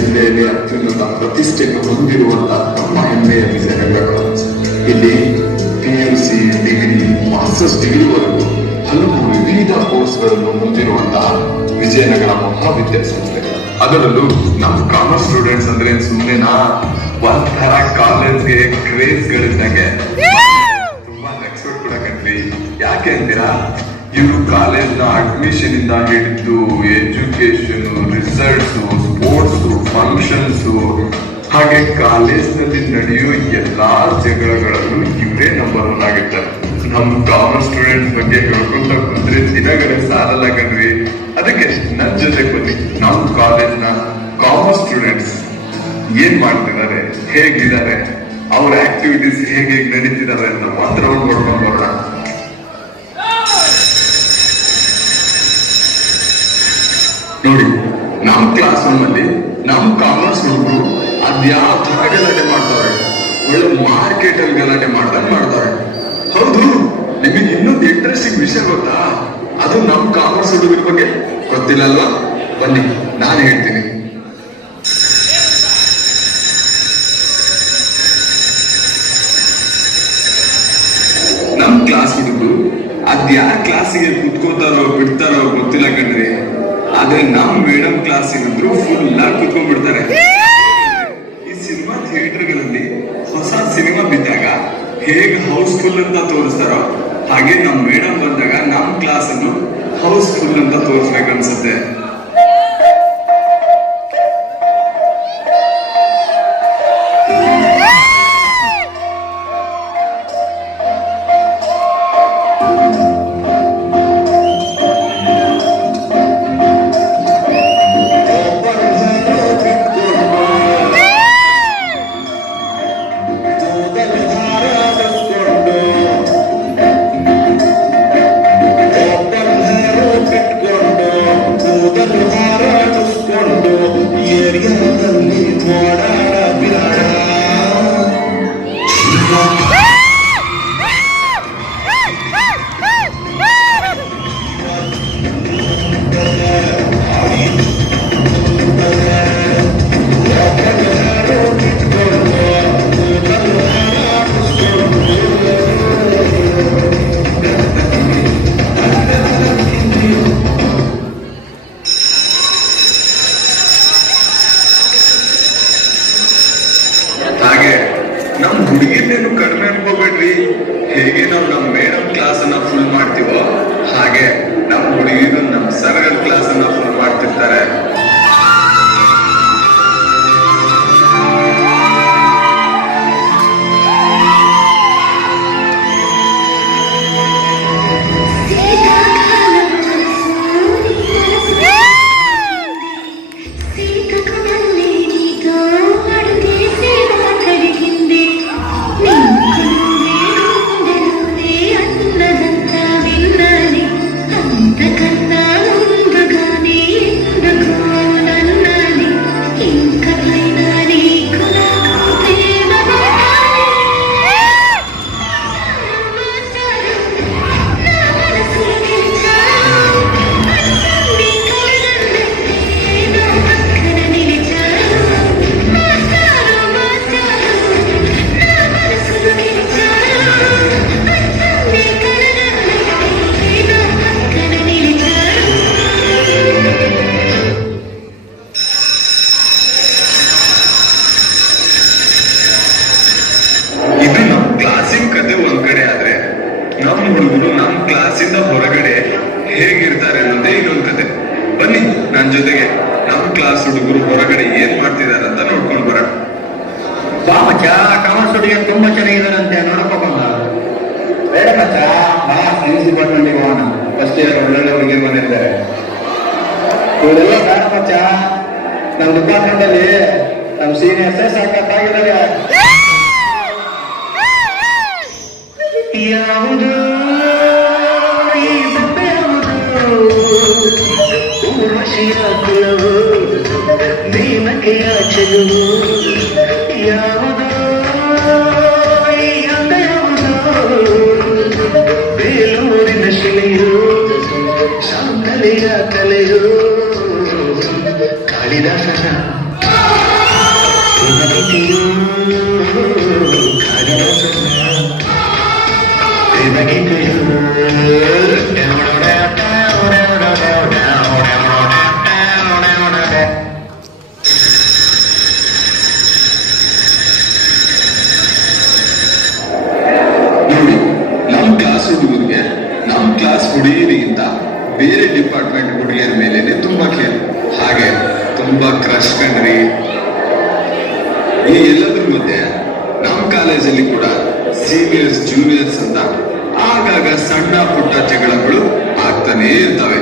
ಜಿಲ್ಲೆಯಲ್ಲಿ ಅತ್ಯುನ್ನತ ಪ್ರತಿಷ್ಠೆಯನ್ನು ಹೊಂದಿರುವಂತಹ ನಮ್ಮ ಹೆಮ್ಮೆಯ ವಿಜಯನಗರ ಕಾಲೇಜ್. ಇಲ್ಲಿ PUC, ಡಿಗ್ರಿ, ಮಾಸ್ಟರ್ಸ್ ಡಿಗ್ರಿವರೆಗೂ ಹಲವು ವಿವಿಧ ಕೋರ್ಸ್ಗಳನ್ನು ಹೊಂದಿರುವಂತಹ ವಿಜಯನಗರ ಮಹಾವಿದ್ಯಾಸಂಸ್ಥೆ. ಅದರಲ್ಲೂ ನಮ್ಮ ಕಾಮರ್ಸ್ ಸ್ಟೂಡೆಂಟ್ಸ್ ಅಂದ್ರೆ ಸುಮ್ಮನೆನಾ, ಒಂಥರ ಕಾಲೇಜ್ಗೆ ಕ್ರೇಜ್ ಗಳಿದ್ದಂಗೆ. ತುಂಬಾ ಎಕ್ಸ್ಪರ್ಟ್ ಕೂಡ ಕಂಡ್ರಿ. ಯಾಕೆ ಅಂತೀರಾ? ಇವರು ಕಾಲೇಜ್ ನ ಅಡ್ಮಿಷನ್ ಇಂದ ಹಿಡಿದು ಎಜುಕೇಶನ್, ರಿಸಲ್ಟ್ಸ್, ಸ್ಪೋರ್ಟ್ಸ್, ಫಂಕ್ಷನ್ಸ್, ಹಾಗೆ ಕಾಲೇಜ್ ನಲ್ಲಿ ನಡೆಯೋ ಎಲ್ಲಾ ಜಗಳಗಳಲ್ಲೂ ಇವರೇ ನಂಬರ್ 1 ಆಗಿರ್ತಾರೆ. ನಮ್ ಕಾಮರ್ಸ್ ಸ್ಟೂಡೆಂಟ್ಸ್ ಬಗ್ಗೆ ಹೇಳ್ಕೊಂತ ಕುಂತ್ರೆ ದಿನಗಳೇ ಸಾಲಲ್ಲ ಕಣ್ರಿ. ಅದಕ್ಕೆ ನನ್ ಜೊತೆ ಬನ್ನಿ, ನಮ್ ಕಾಲೇಜ್ ನ ಕಾಮರ್ಸ್ ಸ್ಟೂಡೆಂಟ್ಸ್ ಏನ್ ಮಾಡ್ತಿದ್ದಾರೆ, ಹೇಗಿದ್ದಾರೆ, ಅವ್ರ ಆಕ್ಟಿವಿಟೀಸ್ ಹೇಗೆ ನಡೀತಿದ್ದಾರೆ ಅಂತ ಮಾತ್ರ ನೋಡ್ಕೊಂಡು ಬರೋಣ. ನೋಡಿ, ನಮ್ ಕ್ಲಾಸ್ ರೂಮ್ ಅಲ್ಲಿ ನಮ್ ಕಾಮರ್ಸ್ ಹುಡುಗರು ಅದ್ಯಾವ ತರ ಗಲಾಟೆ ಮಾಡ್ತಾರೆ, ಒಳ್ಳೆ ಮಾರ್ಕೆಟ್ ಅಲ್ಲಿ ಗಲಾಟೆ ಮಾಡ್ತಾರೆ. ಹೌದು, ನಿಮಗೆ ಇನ್ನೊಂದು ಇಂಟ್ರೆಸ್ಟಿಂಗ್ ವಿಷಯ ಗೊತ್ತಾ? ಅದು ನಮ್ ಕಾಮರ್ಸ್ ಹುಡುಗರ ಬಗ್ಗೆ ಗೊತ್ತಿಲ್ಲ ಅಲ್ವಾ? ಬನ್ನಿ ನಾನು ಹೇಳ್ತೀನಿ. ನಮ್ ಕ್ಲಾಸ್ ಹುಡುಗರು ಅದ್ಯಾರ ಕ್ಲಾಸಿಗೆ ಕುತ್ಕೋತಾರೋ ಬಿಡ್ತಾರೋ ಗೊತ್ತಿಲ್ಲ ಕಣ್ರಿ. ಆದ್ರೆ ನಮ್ ಮೇಡಮ್ ಕ್ಲಾಸ್ ಇದ್ರು ಫುಲ್ ಆಗಿ ಕುತ್ಕೊಂಡ್ಬಿಡ್ತಾರೆ. ಈ ಸಿನಿಮಾ ಥಿಯೇಟರ್ಗಳಲ್ಲಿ ಹೊಸ ಸಿನಿಮಾ ಬಿದ್ದಾಗ ಹೇಗೆ ಹೌಸ್ಫುಲ್ ಅಂತ ತೋರಿಸ್ತಾರೋ ಹಾಗೆ ನಮ್ ಮೇಡಮ್ ಬಂದಾಗ ನಮ್ ಕ್ಲಾಸ್ ಅನ್ನು ಹೌಸ್ಫುಲ್ ಅಂತ ತೋರಿಸ್ಬೇಕನ್ಸುತ್ತೆ. ಹಾಗೆ ನಮ್ ಹುಡುಗಿನೇನು ಕಡಿಮೆ ಅನ್ಕೋಬೇಡ್ರಿ. ಹೇಗೆ ನಾವು ನಮ್ ಮೇಡಮ್ ಕ್ಲಾಸ್ ಅನ್ನ ಫುಲ್ ಮಾಡ್ತೀವೋ ಹಾಗೆ ನಮ್ ಹುಡುಗಿರು ನಮ್ ಸರ್ಗಳ ಕ್ಲಾಸ್ ಅನ್ನ ಫುಲ್ ಮಾಡ್ತಿರ್ತಾರೆ. ನಮ್ ಹುಡುಗರು ನಮ್ ಕ್ಲಾಸಿಂದ ಹೊರಗಡೆ ಹೇಗಿರ್ತಾರೆ ಅನ್ನೋದೇ ಇನ್ನೊಂದು ಕತೆ. ಬನ್ನಿ ನನ್ ಜೊತೆಗೆ ನಮ್ ಕ್ಲಾಸ್ ಹುಡುಗರು ಹೊರಗಡೆ ಏನ್ ಮಾಡ್ತಿದಾರೆ ಅಂತ ನೋಡ್ಕೊಂಡು ಬರೋಣ. ಬಾ ಮಚ್ಚ, ಕಾಮರ್ಸ್ ಹುಡುಗಿಯರು ತುಂಬಾ ಚೆನ್ನಾಗಿದಾರಂತೆ, ನೋಡ್ಕೊಂಡ. ಬೇಡ ಮಚ್ಚ, ಬಾ ಸೈನ್ಸ್ ಡಿಪಾರ್ಟ್ಮೆಂಟ್ಗೆ ಹೋಗೋಣ. ಫಸ್ಟ್ ಇಯರ್ ಒಳ್ಳೊಳ್ಳೆ ಹುಡುಗಿಯರು ಬಂದಿರ್ತಾರೆ. ಇವರೆಲ್ಲ ಬೇಡ ಮಚ್ಚ, ನಮ್ ಡಿಪಾರ್ಟ್ಮೆಂಟ್ ಅಲ್ಲಿ ನಮ್ ಸೀನಿಯರ್ಸೇ ಸಾಕಾಗಿದ್ದಾರೆ. ಯಾವುದು ಈ ಬಟ್ಟೆ, ಊರ್ವಶಿಯ ಕುಲವು, ದೀನಕೆಯ ಚೆಲುವು, ಯಾವುದು ಈ ಅಂದ, ಯಾವುದು ಬೇಲೂರಿನ ಶಿಲೆಯು, ಶಾಂತಲೆಯ ಕಲೆಯು, ಕಾಳಿದಾಸನ ನೋಡಿ, ನಮ್ ಕ್ಲಾಸ್ ಹುಡುಗರಿಗೆ ನಮ್ ಕ್ಲಾಸ್ ಹುಡುಗಿರಿಗಿಂತ ಬೇರೆ ಡಿಪಾರ್ಟ್ಮೆಂಟ್ ಹುಡುಗಿಯರ ಮೇಲೇನೆ ತುಂಬಾ ಕೇರ್, ಹಾಗೆ ತುಂಬಾ ಕ್ರಶ್ ಕಂಡ್ರಿ. ಈ ಎಲ್ಲದ್ರ ಮಧ್ಯೆ ನಮ್ ಕಾಲೇಜಲ್ಲಿ ಕೂಡ ಸೀನಿಯರ್ಸ್ ಜೂನಿಯರ್ಸ್ ಅಂತ ಆಗಾಗ ಸಣ್ಣ ಪುಟ್ಟ ಜಗಳಗಳು ಆಗ್ತಾನೆ ಇರ್ತವೆ.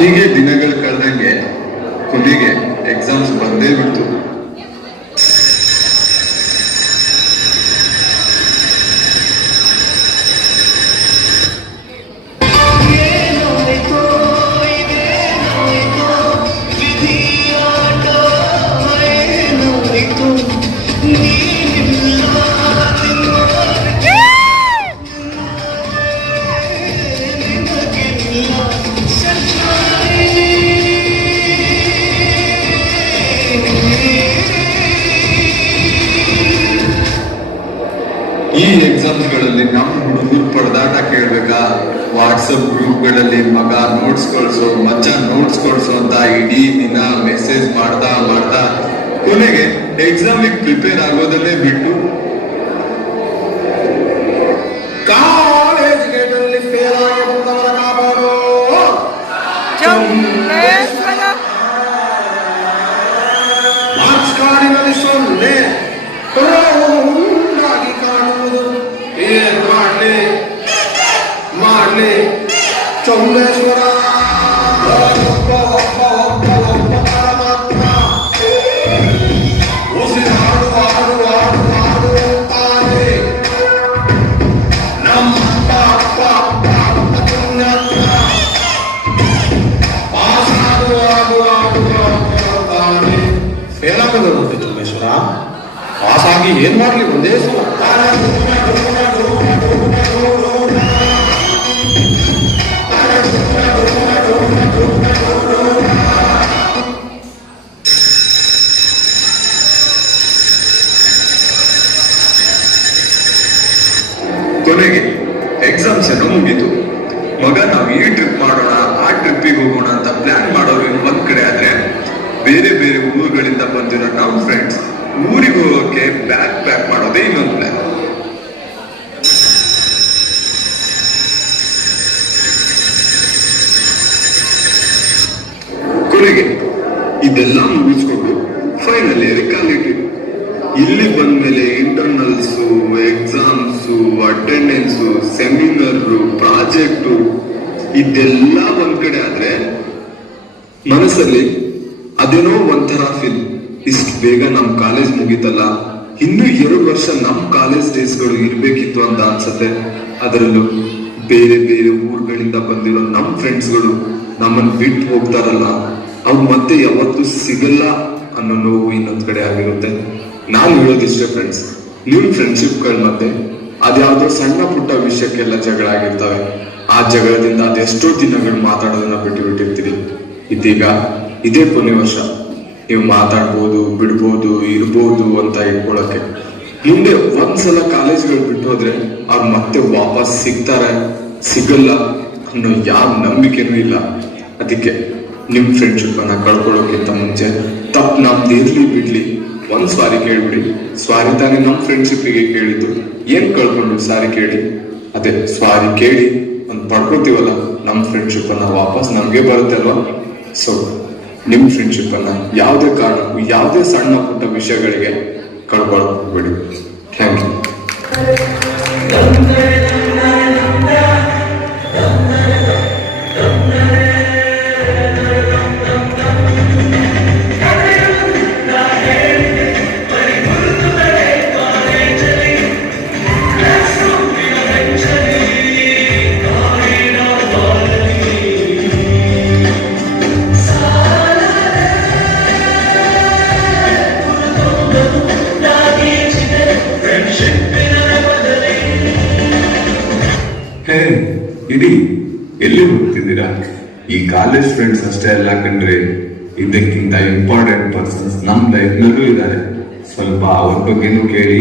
ಹೀಗೆ ದಿನಗಳು ಕಳೆದಂಗೆ ಕೊನೆಗೆ ಎಕ್ಸಾಮ್ಸ್ ಬಂದೇ ಬಿಡ್ತು. ಈ ಎಕ್ಸಾಮ್ಸ್ಗಳಲ್ಲಿ ನಮ್ಮ ಹುಡುಗರು ಪಡೆದಾಟ ಕೇಳ್ಬೇಕಾ? ವಾಟ್ಸಪ್ ಗ್ರೂಪ್ಗಳಲ್ಲಿ ಮಗ ನೋಟ್ಸ್ ಕಳ್ಸೋ, ಮಚ್ಚ ನೋಟ್ಸ್ ಕಳ್ಸೋ ಅಂತ ಇಡೀ ದಿನ ಮೆಸೇಜ್ ಮಾಡ್ತಾ ಕೊನೆಗೆ ಎಕ್ಸಾಮಿಗೆ ಪ್ರಿಪೇರ್ ಆಗೋದನ್ನೇ ಬಿಟ್ಟು ಕಾಲೇಜ್ ಗೇಟಲ್ಲಿ ಫೇಲ್ ಆಗಿ ಬಂದವರ ಕಾಪಾಡು. ಮಾರ್ಕ್ಸ್ ಕಾರ್ಡಿನಲ್ಲಿ ಸೊನ್ನೆ ಉಂಡಾಗಿ ಕಾಣುವುದು. ಏನ್ ಮಾಡ್ಲಿ ಚೌಮೇಶ್ವರ ಒಬ್ಬ ಪರಮಾತ್ಮ ಉಸಿರಾಡು ಆಡುತ್ತಾನೆ. ನಮ್ಮ ಪುಣ್ಯಾತ್ಮ ಪಾಸಾಡುತ್ತಾನೆ. ಫೇಲ್ ಆಗೋದು ಚೌಮೇಶ್ವರ, ಪಾಸಾಗಿ ಏನ್ ಮಾಡ್ಲಿ ಒಂದೇ ಸಲ. ಕೊನೆಗೆ ಎಕ್ಸಾಮ್ಸ್ ಏನೋ ಮುಗೀತು. ಮಗ ನಾವು ಈ ಟ್ರಿಪ್ ಮಾಡೋಣ, ಆ ಟ್ರಿಪ್ಪಿಗೆ ಹೋಗೋಣ ಅಂತ ಪ್ಲಾನ್ ಮಾಡೋರು ಒಂದ್ ಕಡೆ ಆದ್ರೆ, ಬೇರೆ ಬೇರೆ ಊರುಗಳಿಂದ ಬಂದಿರೋ ನಮ್ಮ ಫ್ರೆಂಡ್ಸ್ ಊರಿಗೆ ಹೋಗೋಕೆ ಬ್ಯಾಗ್ ಪ್ಯಾಕ್ ಮಾಡೋದೇ ಇನ್ನೊಂದು ಪ್ಲಾನ್. ಕೊನೆಗೆ ಇದೆಲ್ಲ ಮುಗಿಸ್ಕೊಂಡು ಫೈನಲ್ ಇಯರ್ ಕಾಲಿಟ್ಟು ಇಲ್ಲಿ ಬಂದ್ಮೇಲೆ ಇಂಟರ್ನಲ್ಸು, ಎಕ್ಸಾಮ್ಸು, ಅಟೆಂಡೆನ್ಸು, ಸೆಮಿನಾರು, ಪ್ರಾಜೆಕ್ಟು ಇದೆಲ್ಲ ಒಂದ್ ಕಡೆ ಆದ್ರೆ ಮನಸ್ಸಲ್ಲಿ ಅದೇನೋ ಒಂಥರ ಫೀಲ್. ಇಷ್ಟು ಬೇಗ ನಮ್ ಕಾಲೇಜ್ ಮುಗೀತಲ್ಲ, ಇನ್ನು 2 ವರ್ಷ ನಮ್ ಕಾಲೇಜ್ ಡೇಸ್ಗಳು ಇರ್ಬೇಕಿತ್ತು ಅಂತ ಅನ್ಸತ್ತೆ. ಅದರಲ್ಲೂ ಬೇರೆ ಬೇರೆ ಊರುಗಳಿಂದ ಬಂದಿರೋ ನಮ್ ಫ್ರೆಂಡ್ಸ್ಗಳು ನಮ್ಮನ್ನ ಬಿಟ್ಟು ಹೋಗ್ತಾರಲ್ಲ, ಅವ್ರು ಮತ್ತೆ ಯಾವತ್ತೂ ಸಿಗಲ್ಲ ಅನ್ನೋ ನೋವು ಇನ್ನೊಂದ್ ಕಡೆ ಆಗಿರುತ್ತೆ. ನಾನು ಹೇಳೋದಿಷ್ಟೇ ಫ್ರೆಂಡ್ಸ್, ನಿಮ್ ಫ್ರೆಂಡ್ಶಿಪ್ಗಳ ಮಧ್ಯೆ ಅದ್ಯಾವುದೋ ಸಣ್ಣ ಪುಟ್ಟ ವಿಷಯಕ್ಕೆಲ್ಲ ಜಗಳ ಆಗಿರ್ತವೆ. ಆ ಜಗಳದಿಂದ ಅದೆಷ್ಟೋ ದಿನಗಳು ಮಾತಾಡೋದನ್ನ ಬಿಟ್ಟಿರ್ತೀರಿ. ಇದೀಗ ಇದೇ ಕೊನೆ ವರ್ಷ, ನೀವು ಮಾತಾಡ್ಬೋದು, ಬಿಡ್ಬೋದು, ಇರ್ಬೋದು ಅಂತ ಇಟ್ಕೊಳಕ್ಕೆ ಮುಂದೆ ಒಂದ್ಸಲ ಕಾಲೇಜ್ಗಳು ಬಿಟ್ಟು ಹೋದ್ರೆ ಅವ್ರು ಮತ್ತೆ ವಾಪಸ್ ಸಿಗ್ತಾರೆ ಸಿಗಲ್ಲ ಅನ್ನೋ ಯಾವ ನಂಬಿಕೆನೂ ಇಲ್ಲ. ಅದಕ್ಕೆ ನಿಮ್ ಫ್ರೆಂಡ್ಶಿಪ್ ಅನ್ನ ಕಳ್ಕೊಳ್ಳೋಕ್ಕಿಂತ ಮುಂಚೆ ತಪ್ಪು ನಮ್ದು ಇರ್ಲಿ ಬಿಡ್ಲಿ ಒಂದ್ ಸಾರಿ ಕೇಳ್ಬಿಡಿ. ಸಾರಿ ತಾನೇ ನಮ್ ಫ್ರೆಂಡ್ಶಿಪ್ಗೆ ಕೇಳಿದ್ದು, ಏನ್ ಕಳ್ಕೊಂಡು ಸಾರಿ ಕೇಳಿ? ಅದೇ ಸಾರಿ ಕೇಳಿ ಒಂದ್ ಪಡ್ಕೊತೀವಲ್ಲ, ನಮ್ ಫ್ರೆಂಡ್ಶಿಪ್ ಅನ್ನ ವಾಪಸ್ ನಮ್ಗೆ ಬರುತ್ತೆ ಅಲ್ವಾ? ಸೊ ನಿಮ್ ಫ್ರೆಂಡ್ಶಿಪ್ ಅನ್ನ ಯಾವುದೇ ಕಾರಣಕ್ಕೂ ಯಾವುದೇ ಸಣ್ಣ ಪುಟ್ಟ ವಿಷಯಗಳಿಗೆ ಕಳ್ಕೊಳಕ್ ಹೋಗ್ಬೇಡಿ. Thank you. ಹೇ ಇಡೀ ಎಲ್ಲಿ ಹೋಗ್ತಿದ್ದೀರಾ? ಈ ಕಾಲೇಜ್ ಫ್ರೆಂಡ್ಸ್ ಅಷ್ಟೇ ಅಲ್ಲ ಕಣ್ರಿ, ಇದಕ್ಕಿಂತ ಇಂಪಾರ್ಟೆಂಟ್ ಪರ್ಸನ್ಸ್ ನಮ್ ಲೈಫ್ ನಲ್ಲೂ ಇದ್ದಾರೆ. ಸ್ವಲ್ಪ ಅವ್ರ ಬಗ್ಗೆನೂ ಕೇಳಿ.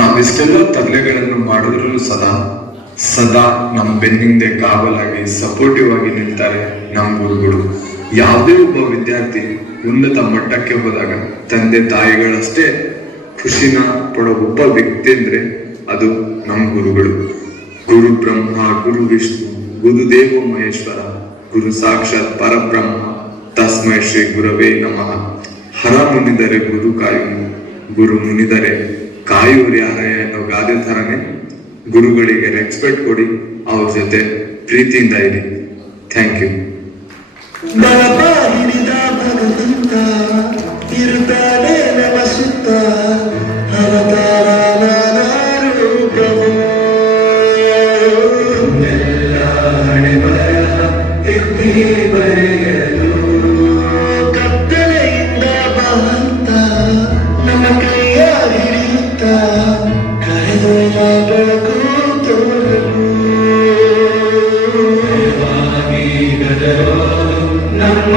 ನಾವಿಷ್ಟೆಲ್ಲ ತರಲೆಗಳನ್ನು ಮಾಡಿದ್ರು ಸದಾ ನಮ್ ಬೆನ್ನಿಂದೆ ಕಾವಲಾಗಿ ಸಪೋರ್ಟಿವ್ ಆಗಿ ನಿಲ್ತಾರೆ ನಮ್ ಗುರುಗಳು. ಯಾವುದೇ ಒಬ್ಬ ವಿದ್ಯಾರ್ಥಿ ಉನ್ನತ ಮಟ್ಟಕ್ಕೆ ಹೋದಾಗ ತಂದೆ ತಾಯಿಗಳಷ್ಟೇ ಖುಷಿನ ಪಡೋ ಒಬ್ಬ ವ್ಯಕ್ತಿ ಅಂದ್ರೆ ಅದು ನಮ್ ಗುರುಗಳು. ಗುರು ಬ್ರಹ್ಮ ಗುರು ವಿಷ್ಣು ಗುರುದೇವ ಮಹೇಶ್ವರ ಗುರು ಸಾಕ್ಷಾತ್ ಪರಬ್ರಹ್ಮ ತಸ್ಮೈ ಶ್ರೀ ಗುರವೇ ನಮಃ. ಹರ ಮುನಿದರೆ ಗುರು ಕಾಯುನು, ಗುರು ಮುನಿದರೆ ಕಾಯುವರಿ ಯಾರೇ ಅನ್ನೋ ಗಾದೆ ಥರನೇ ಗುರುಗಳಿಗೆ ರೆಸ್ಪೆಕ್ಟ್ ಕೊಡಿ, ಅವ್ರ ಜೊತೆ ಪ್ರೀತಿಯಿಂದ ಇರಿ. Thank you. ಹಿಡಿದ ಭಗವಂತ ಇರುತ್ತಾನೆ ನಮ ಸುತ್ತ ಅವತಾರ ರೂಪವು ಎಲ್ಲ ಹಣೆ ಬರ ಎತ್ತಿ ಬರೆಯಲು ಕತ್ತಲೆಯಿಂದ ಬಹಂತ ನಮ್ಮ ಕೈಯ ಹಿಡಿಯುತ್ತ ಕರೆದೊಯ್ದ ಬೆಳಕು ತೋರಲು ನಮ್ಮ